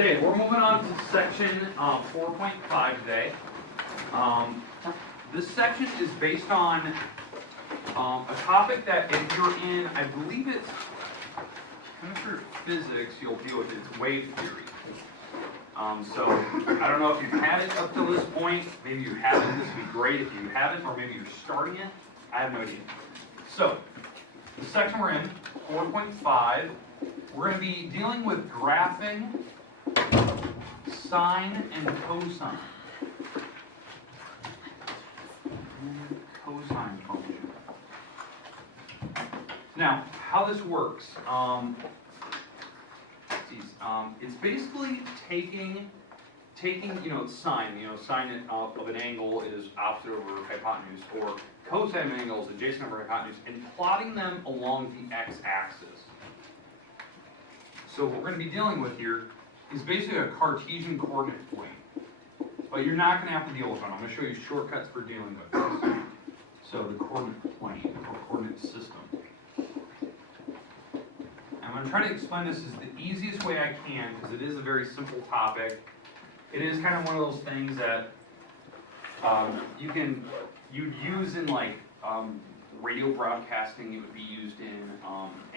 today we're moving on to section 4.5 today. This section is based on a topic that if you're in, I believe it's, I'm not sure if physics you'll deal with it, it's wave theory. So I don't know if you've had it up to this point, maybe you haven't, this would be great if you haven't, or maybe you're starting it, I have no idea. So, the section we're in, 4.5, we're going to be dealing with graphing sine and cosine. Cosine function. Now, how this works, it's basically taking sine of an angle is opposite over hypotenuse, or cosine of an angle is adjacent over hypotenuse, and plotting them along the x-axis. So what we're going to be dealing with here is basically a Cartesian coordinate plane. But you're not going to have to deal with them. I'm going to show you shortcuts for dealing with this. So the coordinate plane, or coordinate system. I'm going to try to explain this as the easiest way I can, because it is a very simple topic. It is kind of one of those things that you'd use in like radio broadcasting. It would be used in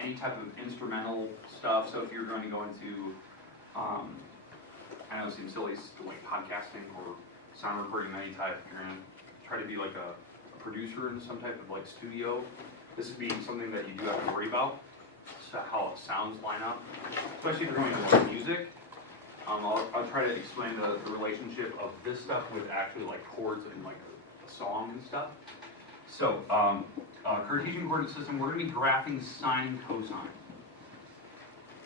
any type of instrumental stuff. So if you're going to go into, I know it seems silly, like podcasting or sound recording of any type, if you're going to try to be like a producer in some type of like studio, this would be something that you do have to worry about. So how sounds line up, especially if you're going to like music. I'll try to explain the relationship of this stuff with actually like chords and like a song and stuff. So, Cartesian coordinate system, we're going to be graphing sine and cosine.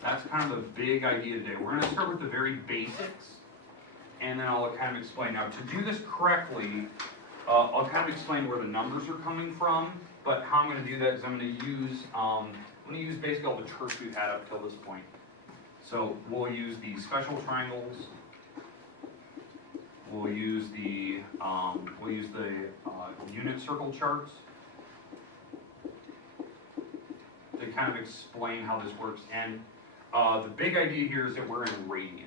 That's kind of a big idea today. We're going to start with the very basics, and then I'll kind of explain. Now, to do this correctly, I'll kind of explain where the numbers are coming from, but how I'm going to do that is I'm going to use basically all the tricks we've had up till this point. So we'll use the special triangles. We'll use the unit circle charts to kind of explain how this works. And the big idea here is that we're in radians.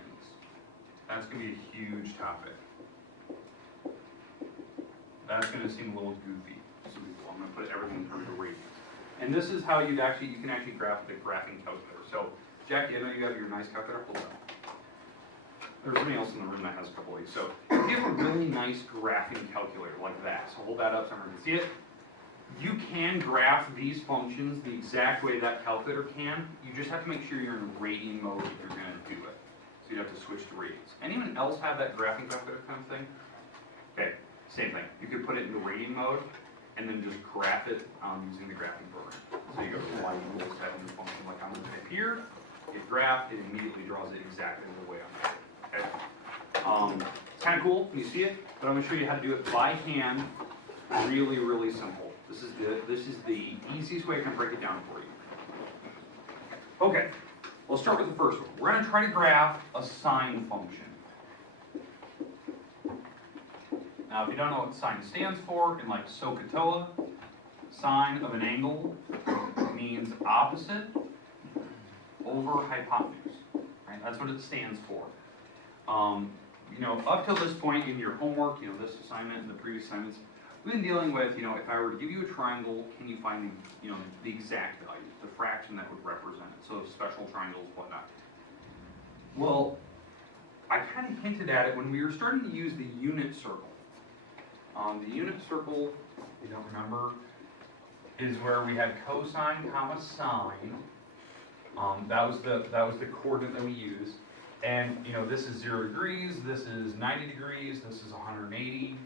That's going to be a huge topic. That's going to seem a little goofy to some people. I'm going to put everything in terms of radians. And this is how you can actually graph the graphing calculator. So, Jackie, I know you have your nice calculator. Hold on. There's somebody else in the room that has a couple of these. So, if you have a really nice graphing calculator like that, so hold that up so everyone can see it. You can graph these functions the exact way that calculator can. You just have to make sure you're in radian mode if you're going to do it. So you have to switch to radians. Anyone else have that graphing calculator kind of thing? Okay, same thing. You could put it into radian mode and then just graph it using the graphing program. So you go to y equals type in the function like I'm going to type here, hit graph, it immediately draws it exactly the way I'm doing it. Okay. It's kind of cool when you see it, but I'm going to show you how to do it by hand. Really, really simple. This is the easiest way I can break it down for you. Okay, we'll start with the first one. We're going to try to graph a sine function. Now, if you don't know what sine stands for, in like SOHCAHTOA, sine of an angle means opposite over hypotenuse. Right? That's what it stands for. Up till this point in your homework, this assignment and the previous assignments, we've been dealing with, if I were to give you a triangle, can you find the exact value, the fraction that would represent it? So special triangles, whatnot. Well, I kind of hinted at it when we were starting to use the unit circle. The unit circle, if you don't remember, is where we had cosine comma sine. That was the coordinate that we used. And this is 0 degrees, this is 90 degrees, this is 180,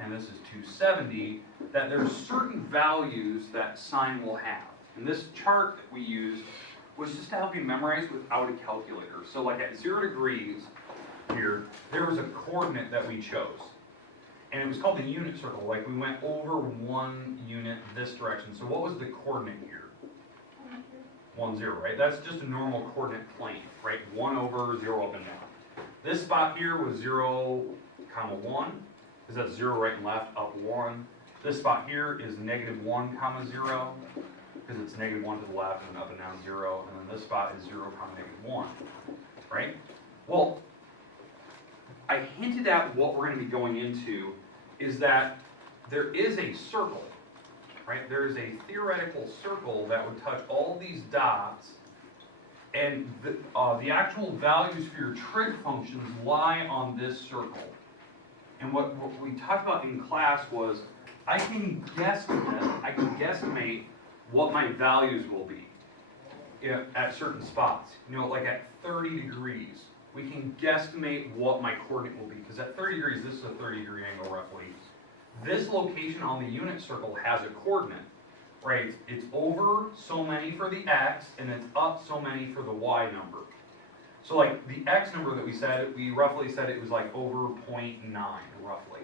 and this is 270. That there's certain values that sine will have. And this chart that we used was just to help you memorize without a calculator. So like at 0 degrees here, there was a coordinate that we chose. And it was called the unit circle. Like we went over one unit this direction. So what was the coordinate here? 1, 0, right? That's just a normal coordinate plane, right? 1 over, 0 up and down. This spot here was 0, comma 1, because that's 0 right and left, up 1. This spot here is -1, comma 0, because it's -1 to the left and up and down 0. And then this spot is 0, comma -1, right? Well, I hinted at what we're going to be going into is that there is a circle, right? There is a theoretical circle that would touch all these dots, and the actual values for your trig functions lie on this circle. And what we talked about in class was I can guesstimate what my values will be at certain spots. You know, like at 30 degrees, we can guesstimate what my coordinate will be, because at 30 degrees, this is a 30-degree angle roughly. This location on the unit circle has a coordinate, right? It's over so many for the x, and it's up so many for the y number. So like the x number that we roughly said it was like over 0.9, roughly.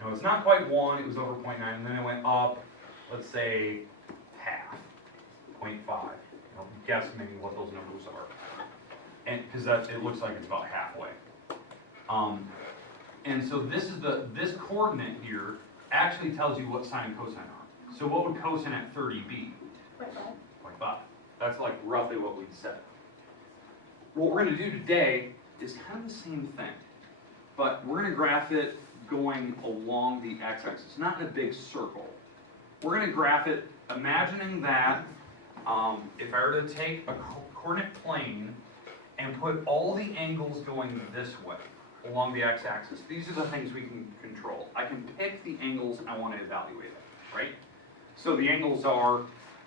No, it's not quite 1, it was over 0.9, and then it went up, let's say, half, 0.5. You know, guesstimating what those numbers are. And because it looks like it's about halfway. And so this coordinate here actually tells you what sine and cosine are. So what would cosine at 30 be? 0.5. That's like roughly what we said. What we're going to do today is kind of the same thing, but we're going to graph it going along the x-axis, not in a big circle. We're going to graph it imagining that if I were to take a coordinate plane and put all the angles going this way along the x-axis, these are the things we can control. I can pick the angles I want to evaluate, right? So the angles are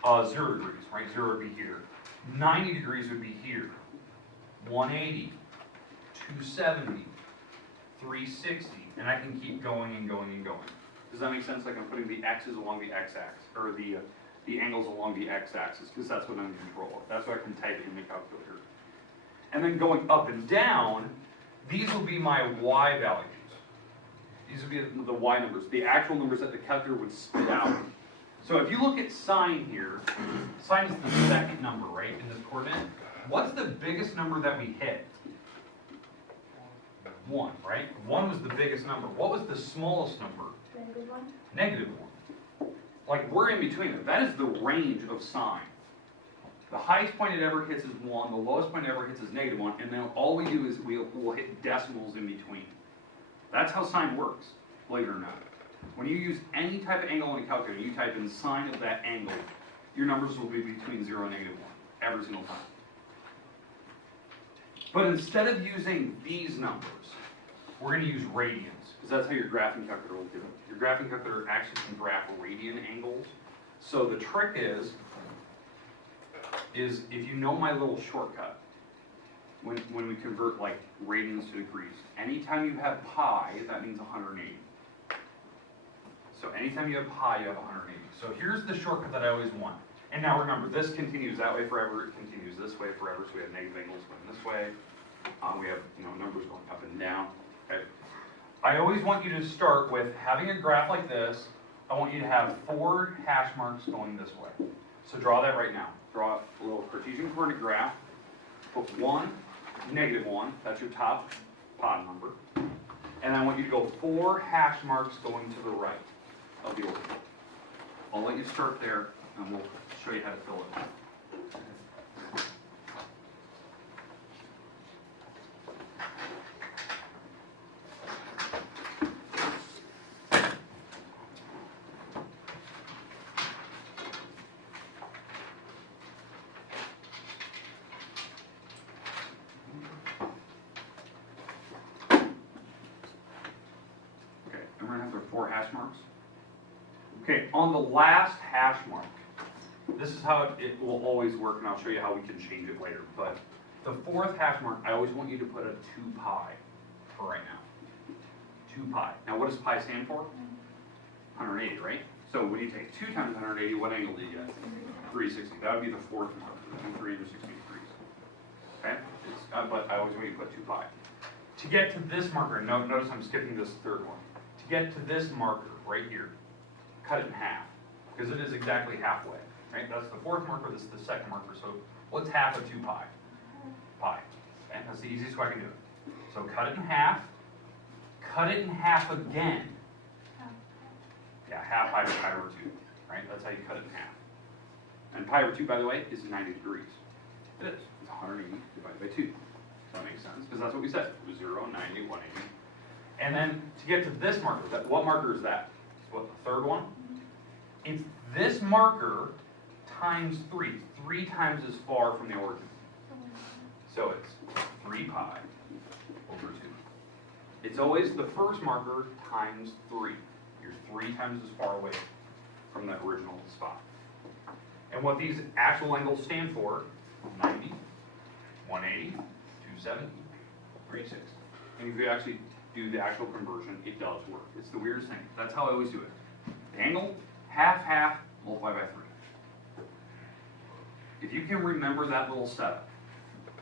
0 degrees, right? 0 would be here. 90 degrees would be here. 180, 270, 360, and I can keep going and going and going. Does that make sense? Like I'm putting the x's along the x-axis, or the angles along the x-axis, because that's what I'm in control of. That's what I can type in the calculator. And then going up and down, these will be my y values. These would be the y numbers, the actual numbers that the calculator would spit out. So if you look at sine here, sine is the second number, right, in this coordinate. What's the biggest number that we hit? 1, right? 1 was the biggest number. What was the smallest number? Negative 1. Like, we're in between there. That is the range of sine. The highest point it ever hits is 1, the lowest point it ever hits is negative 1, and then all we do is we'll hit decimals in between. That's how sine works, believe it or not. When you use any type of angle on a calculator, you type in sine of that angle, your numbers will be between 0 and negative 1, every single time. But instead of using these numbers, we're going to use radians, because that's how your graphing calculator will do it. Your graphing calculator actually can graph radian angles. So the trick is if you know my little shortcut, when we convert like radians to degrees, anytime you have pi, that means 180. So anytime you have pi, you have 180. So here's the shortcut that I always want. And now remember, this continues that way forever, it continues this way forever, so we have negative angles going this way. We have numbers going up and down. Okay. I always want you to start with having a graph like this. I want you to have 4 hash marks going this way. So draw that right now. Draw a little Cartesian coordinate graph. Put 1, negative 1, that's your top pod number. And I want you to go 4 hash marks going to the right of the order. I'll let you start there, and we'll show you how to fill it in. Okay, and we're going to have our 4 hash marks. Okay, on the last hash mark, this is how it will always work, and I'll show you how we can change it later. But the 4th hash mark, I always want you to put a 2 pi for right now. 2 pi. Now what does pi stand for? 180, right? So when you take 2 times 180, what angle do you get? 360. That would be the 4th mark, 360 degrees. Okay? But I always want you to put 2 pi. To get to this marker, notice I'm skipping this 3rd one. To get to this marker right here, cut it in half, because it is exactly halfway. Right? That's the 4th marker, this is the 2nd marker. So what's half of 2 pi? Pi. Okay? That's the easiest way I can do it. So cut it in half again. Yeah, half pi to pi over 2. Right? That's how you cut it in half. And pi over 2, by the way, is 90 degrees. It is. It's 180 divided by 2. Does that make sense? Because that's what we said. It was 0, 90, 180. And then to get to this marker, what marker is that? What, the third one? It's this marker times 3. 3 times as far from the origin. So it's 3 pi over 2. It's always the first marker times 3. You're 3 times as far away from the original spot. And what these actual angles stand for, 90, 180, 270, 360. And if you actually do the actual conversion, it does work. It's the weirdest thing. That's how I always do it. The angle, half, multiply by 3. If you can remember that little step,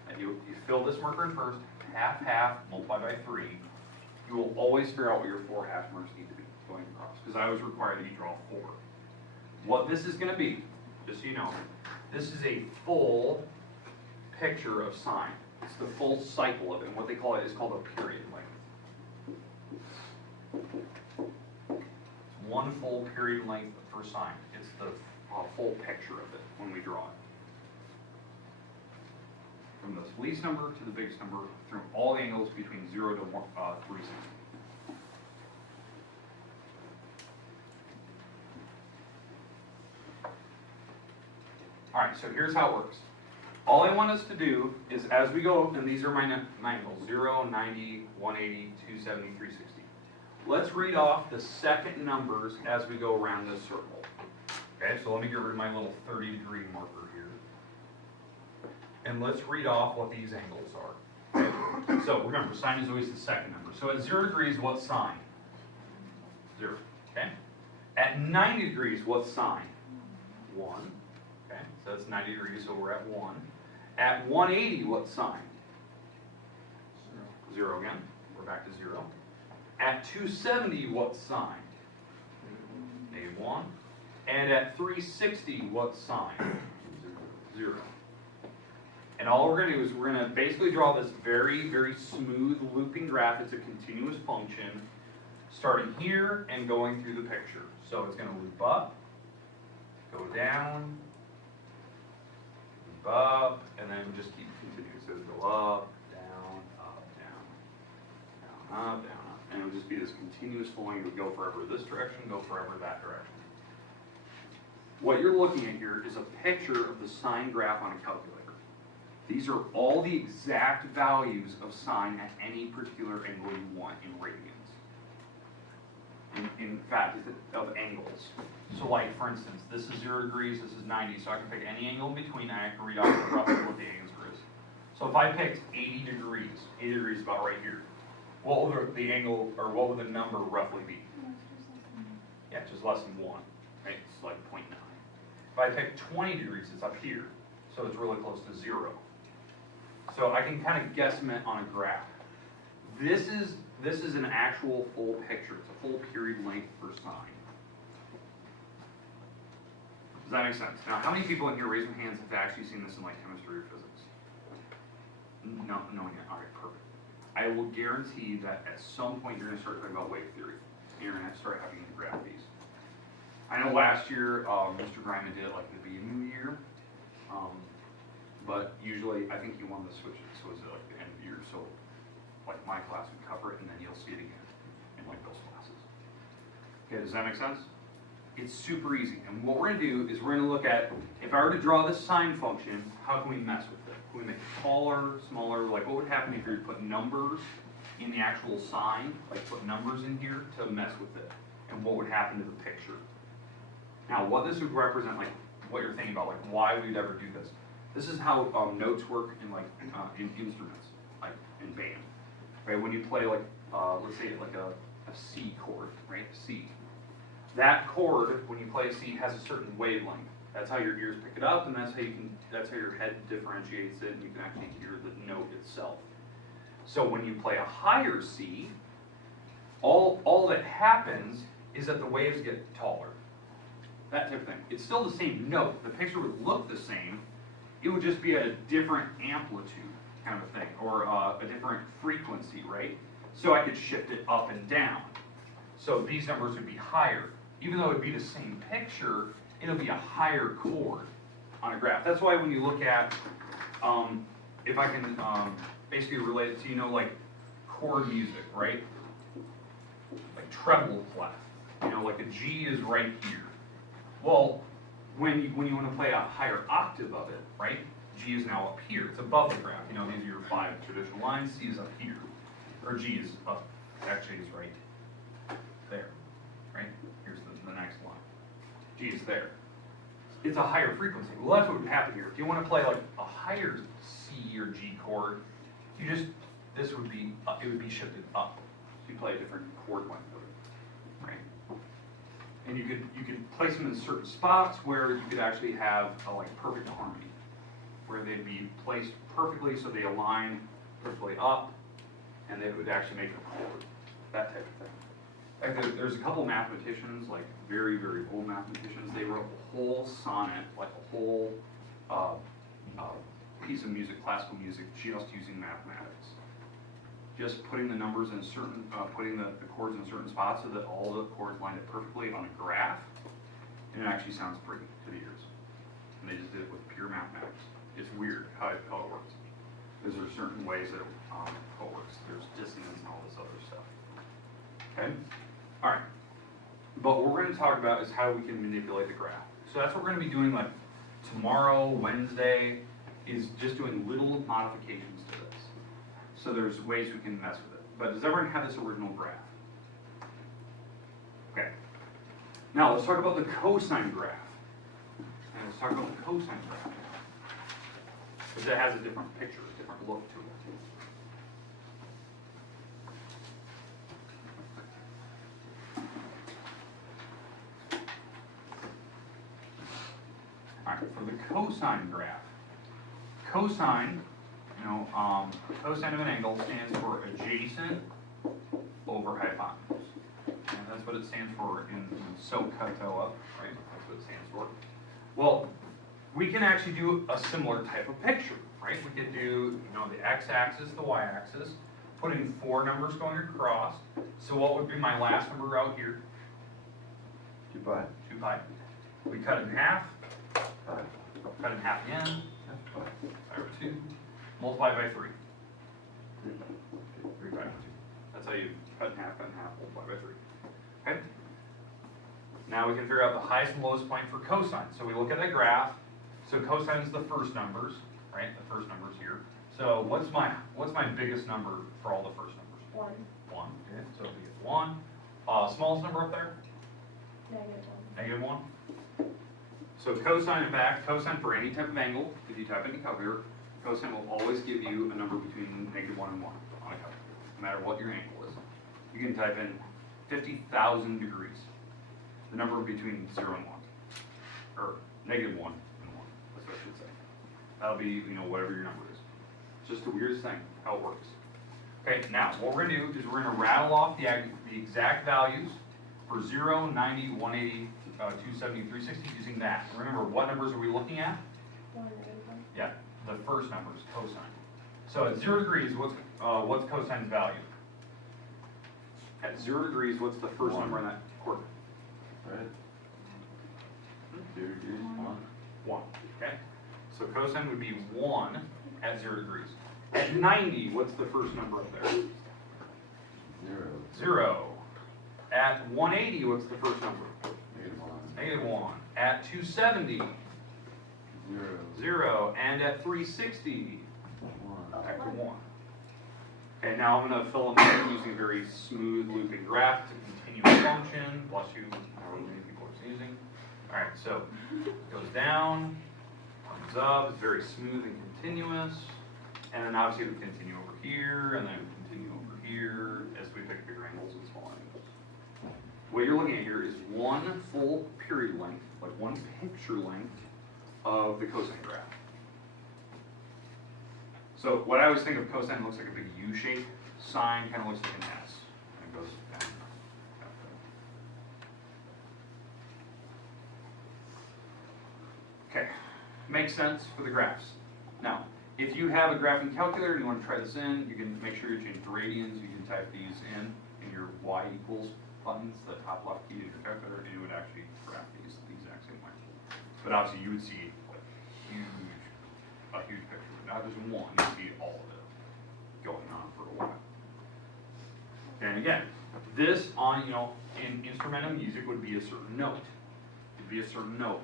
and you fill this marker in first, half, multiply by 3, you will always figure out what your 4 half marks need to be going across, because I always require that you draw 4. What this is going to be, just so you know, this is a full picture of sine. It's the full cycle of it, and what they call it is called a period length. It's one full period length for sine. It's the full picture of it when we draw it. From the least number to the biggest number, through all the angles between 0 to 360. All right, so here's how it works. All I want us to do is, as we go, and these are my angles, 0, 90, 180, 270, 360. Let's read off the second numbers as we go around this circle. Okay, so let me get rid of my little 30-degree marker here. And let's read off what these angles are. Okay? So remember, sine is always the second number. So at 0 degrees, what's sine? 0. Okay? At 90 degrees, what's sine? 1. Okay? So that's 90 degrees, so we're at 1. At 180, what's sine? 0 again. We're back to 0. At 270, what's sine? -1. And at 360, what's sine? 0. And all we're going to do is we're going to basically draw this very, very smooth looping graph. It's a continuous function starting here and going through the picture. So it's going to loop up, go down, loop up, and then just keep continuing. So it'll go up, down, up, down, down, up, down, up. And it would just be this continuous flowing. It would go forever this direction, go forever that direction. What you're looking at here is a picture of the sine graph on a calculator. These are all the exact values of sine at any particular angle you want in radians. In fact, of angles. So like, for instance, this is 0 degrees, this is 90, so I can pick any angle in between, and I can read off roughly what the answer is. So if I picked 80 degrees is about right here, what will the angle, or what would the number roughly be? Yeah, just less than 1, right? It's like 0.9. If I pick 20 degrees, it's up here, so it's really close to 0. So I can kind of guesstimate on a graph. This is an actual full picture. It's a full period length for sine. Does that make sense? Now, how many people in here, raise your hands, have actually seen this in like chemistry or physics? No one yet. All right, perfect. I will guarantee that at some point you're going to start talking about wave theory. And you're going to start having to graph these. I know last year Mr. Griman did it like at the beginning of the year. But usually, I think he wanted to switch it, so it's like the end of the year. So, like my class would cover it, and then you'll see it again in like those classes. Okay, does that make sense? It's super easy. And what we're going to do is we're going to look at, if I were to draw this sine function, how can we mess with it? Can we make it taller, smaller? Like, what would happen if you were to put numbers in the actual sine? Like, put numbers in here to mess with it? And what would happen to the picture? Now, what this would represent, like, what you're thinking about, like, why we'd ever do this. This is how notes work in like in instruments, like in band. Right? When you play like let's say like a C chord, right? C. That chord, when you play a C, has a certain wavelength. That's how your ears pick it up, and that's how your head differentiates it, and you can actually hear the note itself. So when you play a higher C, all that happens is that the waves get taller. That type of thing. It's still the same note. The picture would look the same. It would just be at a different amplitude kind of a thing, or a different frequency, right? So I could shift it up and down. So these numbers would be higher. Even though it would be the same picture, it'll be a higher chord on a graph. That's why when you look at, if I can basically related to, you know, like chord music, right? Like treble clef. You know, like a G is right here. Well, when you want to play a higher octave of it, right? G is now up here. It's above the graph. You know, these are your 5 traditional lines. C is up here. Or G is up. Actually, is right there. Right? Here's the next line. G is there. It's a higher frequency. Well, that's what would happen here. If you want to play like a higher C or G chord, you just, this would be, it would be shifted up. So you play a different chord length of it. Right? And you could place them in certain spots where you could actually have a like perfect harmony, where they'd be placed perfectly so they align perfectly up, and they would actually make a chord. That type of thing. In fact, there's a couple mathematicians, like very, very old mathematicians, they wrote a whole sonnet, like a whole piece of music, classical music, just using mathematics. Just putting the numbers in certain, putting the chords in certain spots so that all the chords lined up perfectly on a graph, and it actually sounds pretty to the ears. And they just did it with pure mathematics. It's weird how it works. Because there's certain ways that it works. There's dissonance and all this other stuff. Okay? All right. But what we're going to talk about is how we can manipulate the graph. So that's what we're going to be doing like tomorrow, Wednesday, is just doing little modifications to this. So there's ways we can mess with it. But does everyone have this original graph? Okay. Now let's talk about the cosine graph. And let's talk about the cosine graph. Because it has a different picture, a different look to it. Alright, for the cosine graph. Cosine, you know, cosine of an angle stands for adjacent over hypotenuse. And that's what it stands for in SOHCAHTOA, right? That's what it stands for. Well, we can actually do a similar type of picture, right? We could do, you know, the x-axis, the y-axis, putting 4 numbers going across. So what would be my last number out here? 2 pi. 2 pi. We cut it in half. Cut it in half again. Pi over 2. Multiply by 3. 3 pi over 2. That's how you cut in half, multiply by 3. Okay? Now we can figure out the highest and lowest point for cosine. So we look at the graph. So cosine is the first numbers, right? The first numbers here. So what's my biggest number for all the first numbers? 1. 1. Okay. So we get 1. Smallest number up there? -1. -1. So cosine, in fact, cosine for any type of angle, if you type in the calculator, cosine will always give you a number between -1 and 1 on a calculator, no matter what your angle is. You can type in 50,000 degrees, the number between 0 and 1, or -1 and 1, that's what I should say. That'll be, you know, whatever your number is. It's just the weirdest thing, how it works. Okay, now, what we're going to do is we're going to rattle off the exact values for 0, 90, 180, 270, 360 using that. Remember, what numbers are we looking at? 1 and 1. Yeah, the first number is cosine. So at 0 degrees, what's cosine's value? At 0 degrees, what's the first 1. number in that coordinate? Right. 0 degrees, 1. 1. Okay. So cosine would be 1 at 0 degrees. At 90, what's the first number up there? 0. 0. At 180, what's the first number? -1. -1. At 270, 0. 0. And at 360, 1. back to 1. Okay, now I'm going to fill in using a very smooth looping graph to continue the function. Bless you, however many people are using. All right, so it goes down, comes up, it's very smooth and continuous. And then obviously it would continue over here, and then it would continue over here as we pick bigger angles and small angles. What you're looking at here is one full period length, like one picture length of the cosine graph. So what I always think of cosine looks like a big U shape. Sine kind of looks like an S. And it goes down. Okay, makes sense for the graphs. Now, if you have a graphing calculator and you want to try this in, you can make sure you change the radians. You can type these in your y equals buttons, the top left key of your calculator, and it would actually graph these the exact same way. But obviously you would see like a huge picture, but not just one, you see all of it. going on for a while. And again, this on, in instrumental music would be a certain note. It'd be a certain note.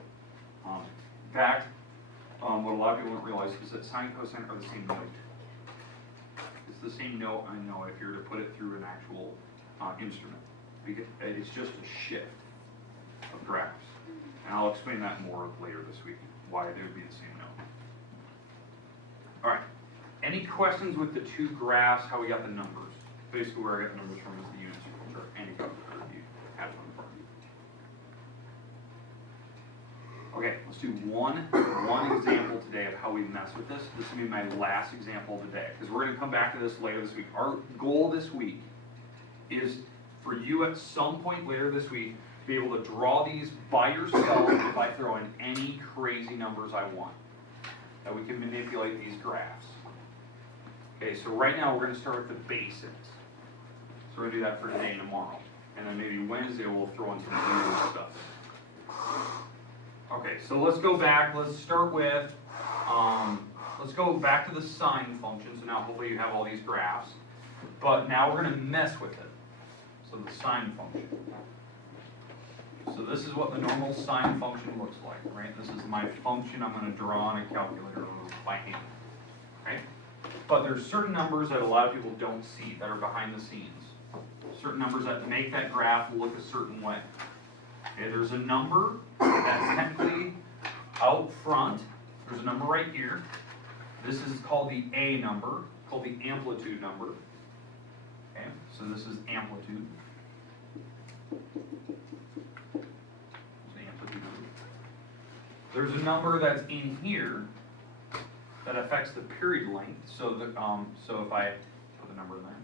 In fact, what a lot of people don't realize is that sine and cosine are the same note. It's the same note, I know, if you were to put it through an actual instrument. Because it's just a shift of graphs. And I'll explain that more later this week, why they would be the same note. All right. Any questions with the two graphs, how we got the numbers? Basically, where I got the numbers from is the unit circle chart. Any questions if you have one in front of you? Okay, let's do one example today of how we mess with this. This will be my last example of the day, because we're going to come back to this later this week. Our goal this week is for you at some point later this week to be able to draw these by yourself if I throw in any crazy numbers I want. That we can manipulate these graphs. Okay, so right now we're going to start with the basics. So we're going to do that for today and tomorrow. And then maybe Wednesday we'll throw in some weird stuff. Okay, so let's go back. Let's start with, let's go back to the sine function. So now hopefully you have all these graphs. But now we're going to mess with it. So the sine function. So this is what the normal sine function looks like, right? This is my function I'm going to draw on a calculator or by hand, right? But there's certain numbers that a lot of people don't see that are behind the scenes. Certain numbers that make that graph look a certain way. Okay, there's a number that's technically out front. There's a number right here. This is called the A number, called the amplitude number. Okay, so this is amplitude. There's a number that's in here that affects the period length. So so if I put the number in there,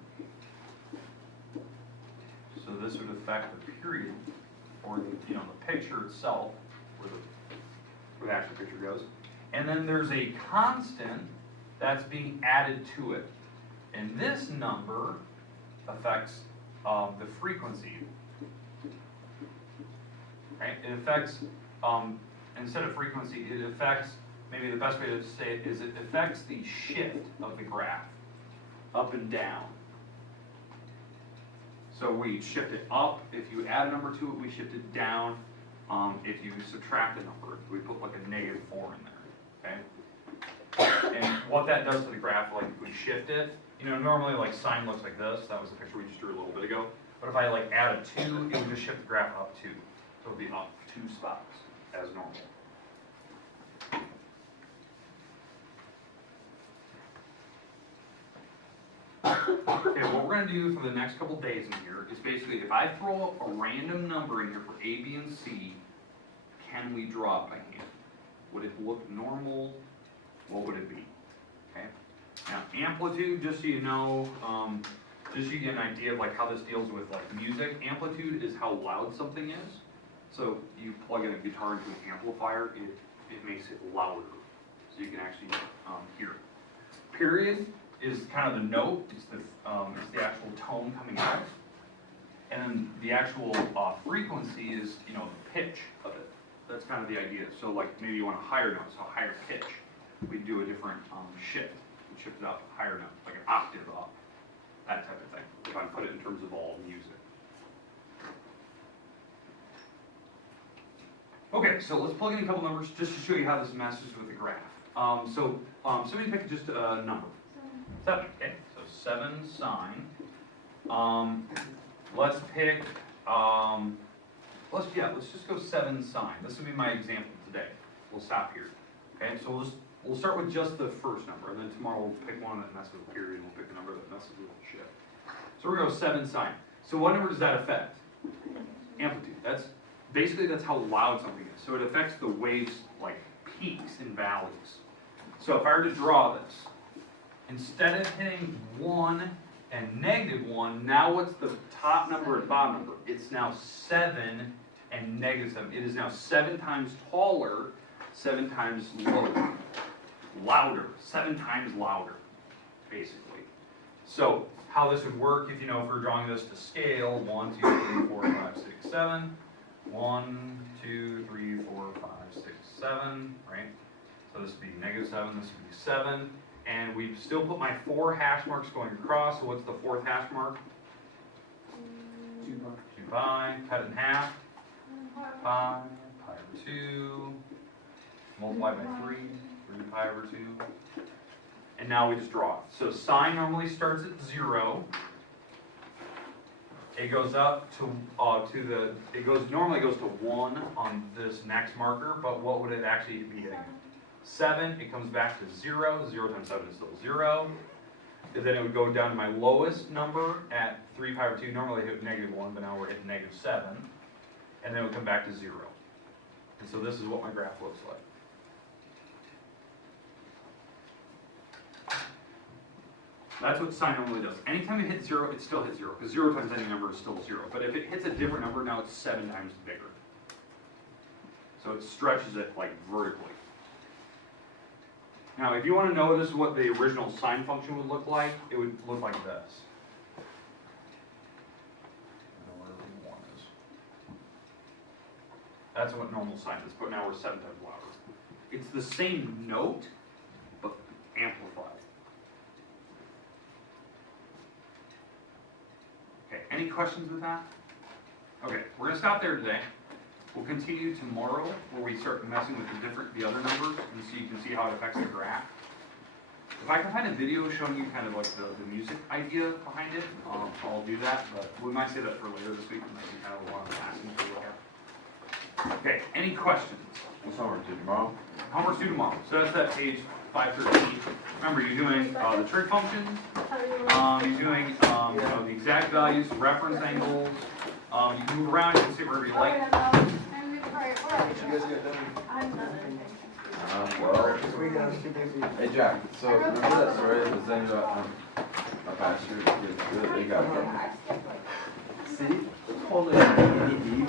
so this would affect the period, or the picture itself, where the actual picture goes. And then there's a constant that's being added to it, and this number affects the frequency. Right? It affects. Instead of frequency, it affects, maybe the best way to say it is it affects the shift of the graph, up and down. So we shift it up. If you add a number to it, we shift it down. If you subtract a number, we put like a -4 in there, okay? And what that does to the graph, like if we shift it, normally like sine looks like this. That was the picture we just drew a little bit ago. But if I like add a 2, it would just shift the graph up 2. So it would be up 2 spots as normal. Okay, what we're going to do for the next couple days in here is basically if I throw a random number in here for A, B, and C, can we draw it by hand? Would it look normal? What would it be? Okay. Now amplitude, just so you know, just so you get an idea of like how this deals with like music. Amplitude is how loud something is. So you plug in a guitar into an amplifier, it makes it louder, so you can actually hear it. Period is kind of the note. It's the actual tone coming out, and then the actual frequency is the pitch of it. That's kind of the idea. So like maybe you want a higher note, so a higher pitch. We do a different shift. We shift it up, higher note, like an octave up, that type of thing. If I put it in terms of all music. Okay, so let's plug in a couple numbers just to show you how this messes with the graph. Somebody pick just a number. 7, okay, so 7 sine. Let's pick, let's just go 7 sine. This will be my example today. We'll stop here. Okay, so we'll start with just the first number, and then tomorrow we'll pick one that messes with the period, and we'll pick a number that messes with the shift. So we're going to go 7 sine. So what number does that affect? Amplitude. That's how loud something is. So it affects the waves, like peaks and valleys. So if I were to draw this, instead of hitting 1 and -1, now what's the top number and bottom number? It's now 7 and -7. It is now 7 times taller, 7 times lower. Louder, 7 times louder, basically. So how this would work, if we're drawing this to scale, 1, 2, 3, 4, 5, 6, 7. 1, 2, 3, 4, 5, 6, 7, right? So this would be -7, this would be 7. And we've still put my 4 hash marks going across, so what's the 4th hash mark? 2 pi. 2 pi, cut it in half, pi, pi over 2, multiply by 3, 3 pi over 2. And now we just draw it. So sine normally starts at 0. It goes up to normally goes to 1 on this next marker, but what would it actually be hitting? 7, it comes back to 0, 0 times 7 is still 0. And then it would go down to my lowest number at 3 pi over 2. Normally I hit -1, but now we're hitting -7. And then it would come back to 0. And so this is what my graph looks like. That's what sine normally does. Anytime it hits 0, it still hits 0, because 0 times any number is still 0. But if it hits a different number, now it's 7 times bigger. So it stretches it like vertically. Now, if you want to know this is what the original sine function would look like, it would look like this. I don't know where the 1 is. That's what normal sine is, but now we're 7 times louder. It's the same note, but amplified. Okay, any questions with that? Okay, we're going to stop there today. We'll continue tomorrow where we start messing with the other numbers and so you can see how it affects the graph. If I can find a video showing you kind of like the music idea behind it, I'll do that, but we might say that for later this week. It might be kind of a lot of asking to look at. Okay, any questions? What's homework due tomorrow? Homework's due tomorrow. So that's that page 513. Remember, you're doing the trig functions. You're doing you know, the exact values, reference angles. You can move around, you can sit wherever you like. I'm not Well, hey Jack, so remember that story of the Zen about you? They got See? It's called an ADD.